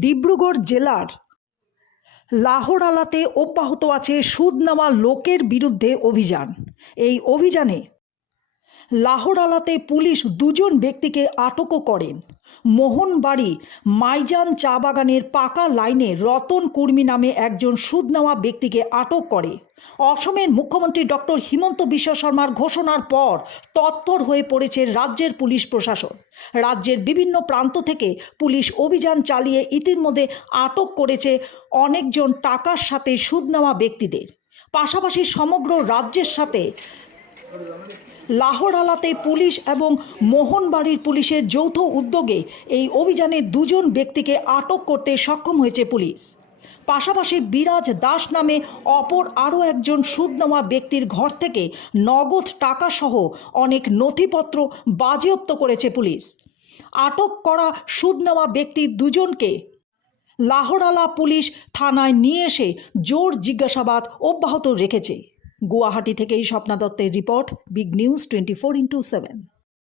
ডিব্রুগড় জেলার লাহোরালাতে অব্যাহত আছে সুদ নেওয়া লোকের বিরুদ্ধে অভিযান। এই অভিযানে লাহোরালাতে পুলিশ দুজন ব্যক্তিকে আটকও করেন। মোহনবাড়ি মাইজান চা বাগানের পাকা লাইনে রতন কুর্মি নামে একজন সুদ নেওয়া ব্যক্তিকে আটক করে। অসমের মুখ্যমন্ত্রী ডক্টর হিমন্ত বিশ্ব শর্মার ঘোষণার পর তৎপর হয়ে পড়েছে রাজ্যের পুলিশ প্রশাসন। রাজ্যের বিভিন্ন প্রান্ত থেকে পুলিশ অভিযান চালিয়ে ইতিমধ্যে আটক করেছে অনেকজন টাকার সাথে সুদ নেওয়া ব্যক্তিদের। পাশাপাশি সমগ্র রাজ্যের সাথে লাহোরালাতে পুলিশ এবং মোহনবাড়ির পুলিশের যৌথ উদ্যোগে এই অভিযানে দুজন ব্যক্তিকে আটক করতে সক্ষম হয়েছে পুলিশ। পাশাপাশি বিরাজ দাস নামে অপর আরও একজন সুদ নেওয়া ব্যক্তির ঘর থেকে নগদ টাকাসহ অনেক নথিপত্র বাজেয়াপ্ত করেছে পুলিশ। আটক করা সুদ নেওয়া ব্যক্তি দুজনকে লাহোরালা পুলিশ থানায় নিয়ে এসে জোর জিজ্ঞাসাবাদ অব্যাহত রেখেছে। গুয়াহাটি থেকেই স্বপ্না দত্তের report big news twenty four into seven